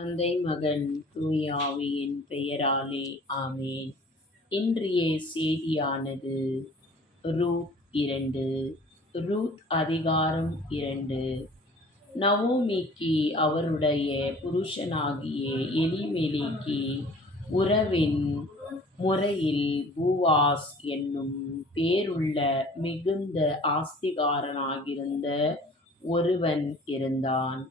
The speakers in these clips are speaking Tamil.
தந்தை மகன் தூய ஆவியின் பெயராலே ஆமென். இன்றைய செய்தியானது ரூத் 2. ரூத் அதிகாரம் 2. நவோமிக்கு அவருடைய புருஷனாகிய எலிமெலேக்கு உறவின் முறையில் பூவாஸ் என்னும் பேருள்ள மிகுந்த ஆஸ்திகாரனாகிருந்த ஒருவன் இருந்தான்.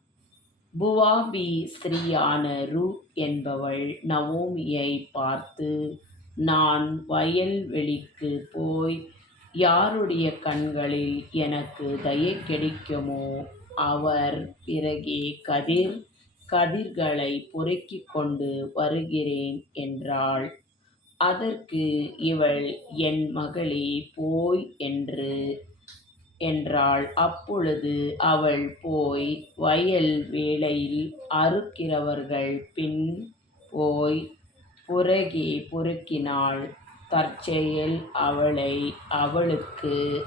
புவாபி ஸ்திரீயான ரூத் என்பவள் நவோமியை பார்த்து, நான் வயல்வெளிக்குப் போய் யாருடைய கண்களில் எனக்கு தயை கிடைக்குமோ அவர் பிறகே கதிர்களைப் பொறுக்கிக் கொண்டு வருகிறேன் என்றாள். அதற்கு இவள், என் மகளே, போய் என்றாள். அப்பொழுது அவள் போய் வயல் வேலையில் அறுக்கிறவர்கள் பின் போய் புறகே பொறுக்கினாள். தற்செயல் அவளுக்கு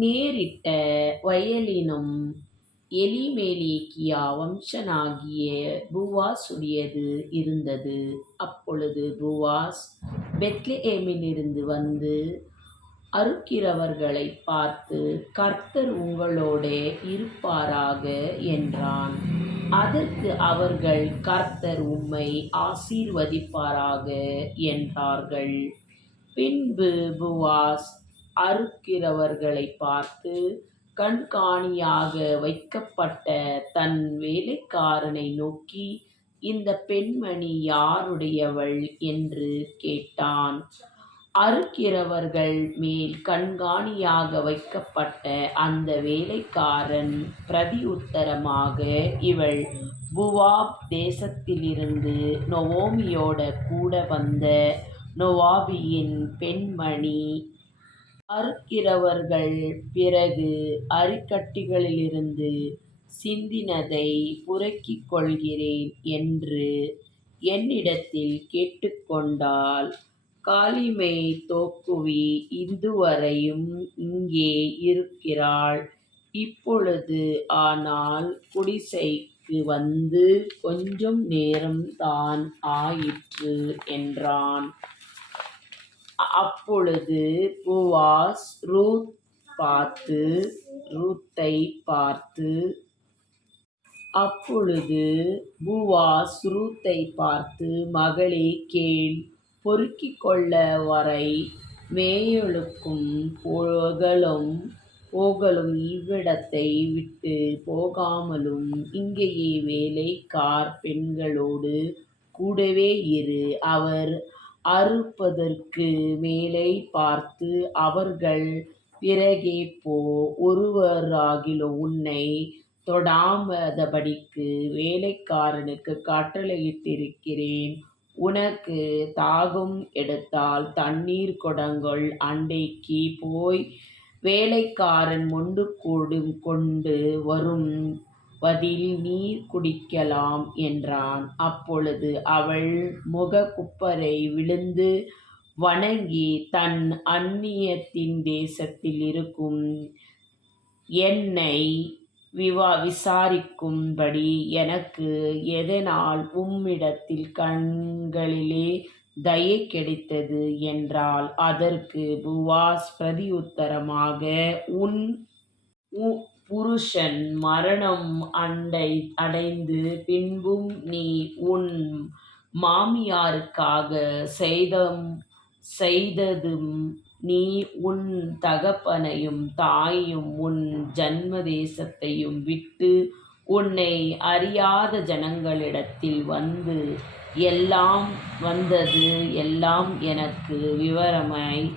நேரிட்ட வயலினும் எலிமெலேக்கியா வம்சனாகிய பூவாசுடையது இருந்தது. அப்பொழுது பூவாஸ் பெத்லெகேமிலிருந்து வந்து அறுக்கிறவர்களைப் பார்த்து, கர்த்தர் உங்களோடே இருப்பாராக என்றான். அதற்கு அவர்கள், கர்த்தர் உம்மை ஆசீர்வதிப்பாராக என்றார்கள். பின்பு பூவாஸ் அறுக்கிறவர்களைப் பார்த்து, கண்காணியாக வைக்கப்பட்ட தன் வேலைக்காரனை நோக்கி, இந்த பெண்மணி யாருடையவள் என்று கேட்டான். அறுக்கிறவர்கள் மேல் கண்காணியாக வைக்கப்பட்ட அந்த வேலைக்காரன் பிரதியுத்தரமாக, இவள் மோவாப் தேசத்திலிருந்து நொவோமியோட கூட வந்த மோவாபியின் பெண்மணி. அறுக்கிறவர்கள் பிறகு அரிக்கட்டிகளிலிருந்து சிந்தினதை புரக்கிக் கொள்கிறேன் என்று என்னிடத்தில் கேட்டுக்கொண்டாள். காலிமை தோக்குவி இதுவரையும் இங்கே இருக்கிறாள். இப்பொழுது ஆனால் குடிசைக்கு வந்து கொஞ்சம் நேரம்தான் ஆயிற்று என்றான். அப்பொழுது பூவாஸ் ரூத்தைப் பார்த்து, மகளே கேள், பொறுக்கிக் கொள்ள வரை மேயலுக்கும் போகலும் இவ்விடத்தை விட்டுப் போகாமலும் இங்கேயே வேலைக்கார் பெண்களோடு கூடவே இரு. அவர் அறுப்பதற்கு மேலை பார்த்து அவர்கள் பிறகே போ. ஒருவராகிலும் உன்னைத் தொடாதபடிக்கு வேலைக்காரனுக்குக் கட்டளையிட்டிருக்கிறேன். உனக்குத் தாகம் எடுத்தால் தண்ணீர் குடங்கள் அண்டைக்குப் போய் வேலைக்காரன் மொண்டு கொண்டு வரும் பதில் நீர் குடிக்கலாம் என்றான். அப்பொழுது அவள் முகக்குப்புற விழுந்து வணங்கி, தன் அந்நியத்தின் தேசத்தில் இருக்கும் என்னை விசாரிக்கும்படி எனக்கு எதனால் உம்மிடத்தில் கண்களிலே தயை கிடைத்தது என்றாள். அதற்கு பூவாஸ் பிரதியுத்தரமாக, உன் புருஷன் மரணம் அடைந்த பின்பும் நீ உன் மாமியாருக்காகச் செய்ததும், நீ உன் தகப்பனையும் தாயையும் உன் ஜன்ம தேசத்தையும் விட்டு உன்னை அறியாத ஜனங்களிடத்தில் வந்தது எல்லாம் எனக்கு விவரமாய்த்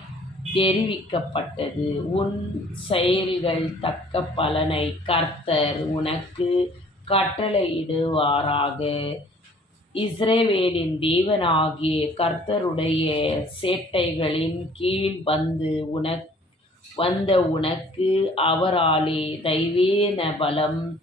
தெரிவிக்கப்பட்டது. உன் செயல்கள் தக்க பலனைக் கர்த்தர் உனக்குக் கட்டளையிடுவாராக. இஸ்ரவேலின் தேவனாகிய கர்த்தருடைய சேட்டைகளின் கீழ் வந்த உனக்கு அவராலே தெய்வீன பலம்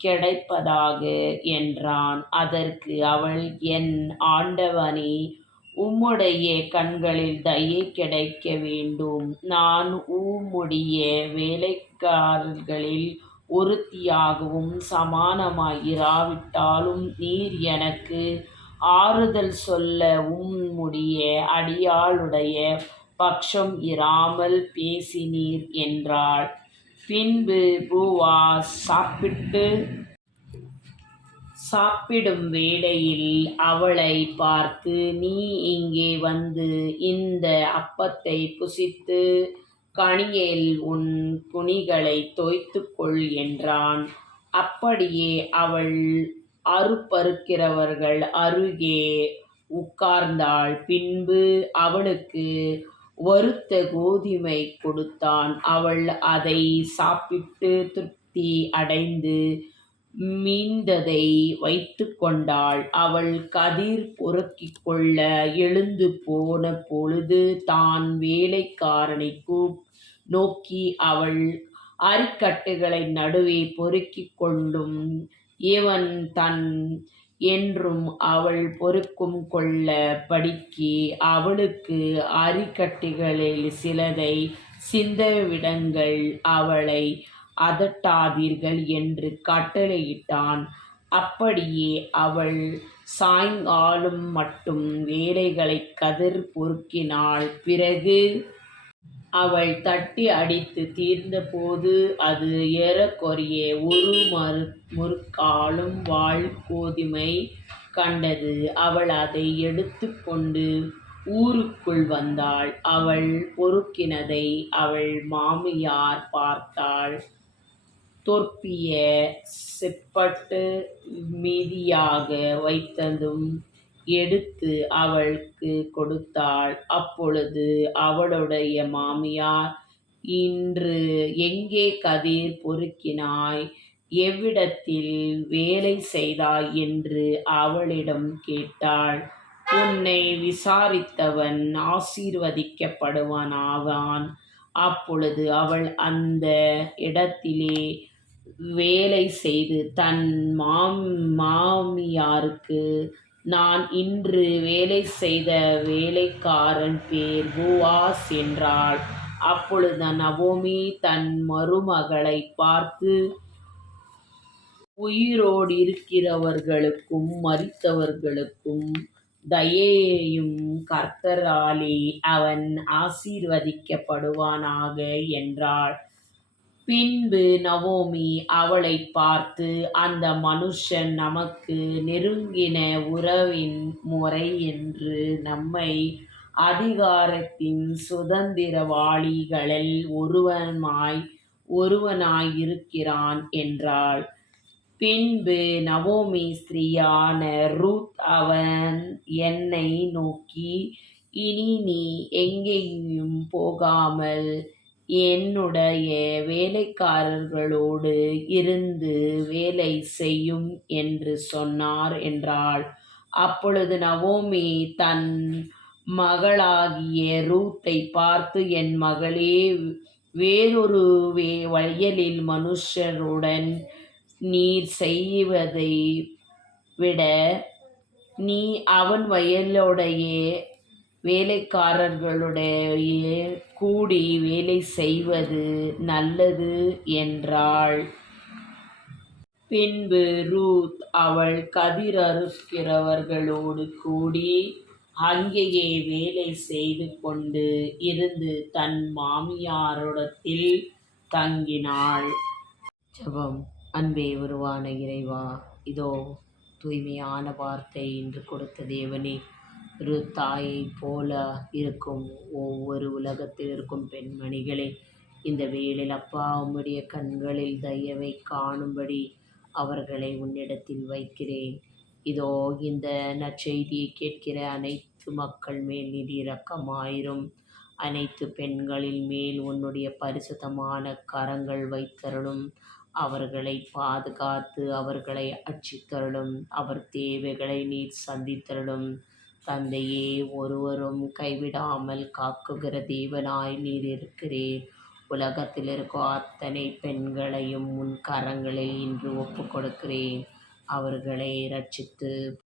கிடைப்பதாக என்றான். அதற்கு அவள், என் ஆண்டவனே, உம்முடைய கண்களில் தயை கிடைக்க வேண்டும். நான் உம்முடைய வேலைக்காரர்களில் ஒருத்தியாகவும் சமானமாய் இராவிட்டாலும் நீர் எனக்கு ஆறுதல் சொல்ல உம்முடைய அடியாளுடைய பட்சம் இராமல் பேசினீர் என்றாள். பின்பு போவாஸ் சாப்பிடும் வேளையில் அவளைப் பார்த்து, நீ இங்கே வந்து இந்த அப்பத்தைப் புசித்து கணிகையில் உன் துணிகளைத் தோய்த்துக்கொள் என்றான். அப்படியே அவள் அறுப்பறுக்கிறவர்கள் அருகே உட்கார்ந்தாள். பின்பு அவளுக்கு வறுத்த கோதுமை கொடுத்தான். அவள் அதைச் சாப்பிட்டுத் திருப்தி அடைந்து மீந்ததை வைத்துக் கொண்டாள். அவள் கதிர் பொறுக்கிக் கொள்ள எழுந்து போன பொழுது தான் வேலைக்காரனைக் நோக்கி, அவள் அரிக்கட்டுகளை நடுவே பொறுக்கிக் கொள்ளும், இவன் தன் என்றும் அவள் பொறுக்கும் கொள்ள படிக்கு அவளுக்கு அரிக்கட்டுகளில் சிலதைச் சிந்தவிடுங்கள், அவளை அதட்டாதீர்கள் என்று கட்டளையிட்டான். அப்படியே அவள் சாயங்காலம் மட்டும் வேலைகளைக் கதிர் பொறுக்கினாள். பிறகு அவள் தட்டி அடித்துத் தீர்ந்தபோது அது ஏறக்குறைய ஒரு முறுக்காலும் வாள் கோதுமை கண்டது. அவள் அதை எடுத்துக் கொண்டு ஊருக்குள் வந்தாள். அவள் பொறுக்கினதை அவள் மாமியார் பார்த்தாள். தொற்பிய செப்பட்டு மீதியாக வைத்ததும் எடுத்து அவளுக்குக் கொடுத்தாள். அப்பொழுது அவளுடைய மாமியார், இன்று எங்கே கதிர் பொறுக்கினாய், எவ்விடத்தில் வேலை செய்தாய் என்று அவளிடம் கேட்டாள். உன்னை விசாரித்தவன் ஆசீர்வதிக்கப்படுவானாவான். அப்பொழுது அவள் அந்த இடத்திலே வேலை செய்து தன் மாமியாருக்கு, நான் இன்று வேலை செய்த வேலைக்காரன் பேர் போவாஸ் என்றாள். அப்பொழுது நகோமி தன் மருமகளைப் பார்த்து, உயிரோடிருக்கிறவர்களுக்கும் மரித்தவர்களுக்கும் தயைசெய்யும் கர்த்தராலே அவன் ஆசீர்வதிக்கப்படுவானாக என்றாள். பின்பு நகோமி அவளைப் பார்த்து, அந்த மனுஷன் நமக்கு நெருங்கின உறவின் முறையென்று நம்மை அதிகாரத்தின் சுதந்திரவாளிகளில் ஒருவனாயிருக்கிறான் என்றாள். பின்பு நகோமி ஸ்திரீயான ரூத் என்னை நோக்கி, இனி நீ எங்கேயும் போகாமல் என்னுடைய வேலைக்காரர்களோடு இருந்து வேலை செய்யும் என்று சொன்னார் என்றாள். அப்பொழுது நகோமி தன் மகளாகிய ரூத்தைப் பார்த்து, என் மகளே, வேறொரு வயலில் மனுஷருடன் நீர் செய்வதை விட நீ அவன் வயலுடைய வேலைக்காரர்களுடைய கூடி வேலை செய்வது நல்லது என்றாள். பின்பு ரூத் அவள் கதிர் அறுக்கிறவர்களோடு கூடி அங்கேயே வேலை செய்து கொண்டு இருந்து தன் மாமியாரிடத்தில் தங்கினாள். ஜெபம். அன்பே உருவான இறைவா, இதோ தூய்மையான வார்த்தை இன்று கொடுத்த தேவனே, ரூத் தாயைப் போல இருக்கும் ஒவ்வொரு உலகத்தில் இருக்கும் பெண்மணிகளே, இந்த வேளையில் அப்பா உம்முடைய கண்களில் தயவைக் காணும்படி அவர்களை உன்னிடத்தில் வைக்கிறேன். இதோ இந்த நற்செய்தியை கேட்கிற அனைத்து மக்கள் மேல் நீர் இரக்கமாயிரும். அனைத்து பெண்களின் மேல் உன்னுடைய பரிசுத்தமான கரங்கள் வைத்தருளும். அவர்களை பாதுகாத்து அவர்களை அட்சித்தருளும். அவர் தேவைகளை நீர் சந்தித்தருளும். தந்தையே, ஒருவரும் கைவிடாமல் காக்குகிற தேவனாய் நீர் இருக்கிறீர். உலகத்தில் இருக்கும் அத்தனை பெண்களையும் உன் கரங்களில் இன்று ஒப்புக் கொடுக்கிறேன். அவர்களை இரட்சித்து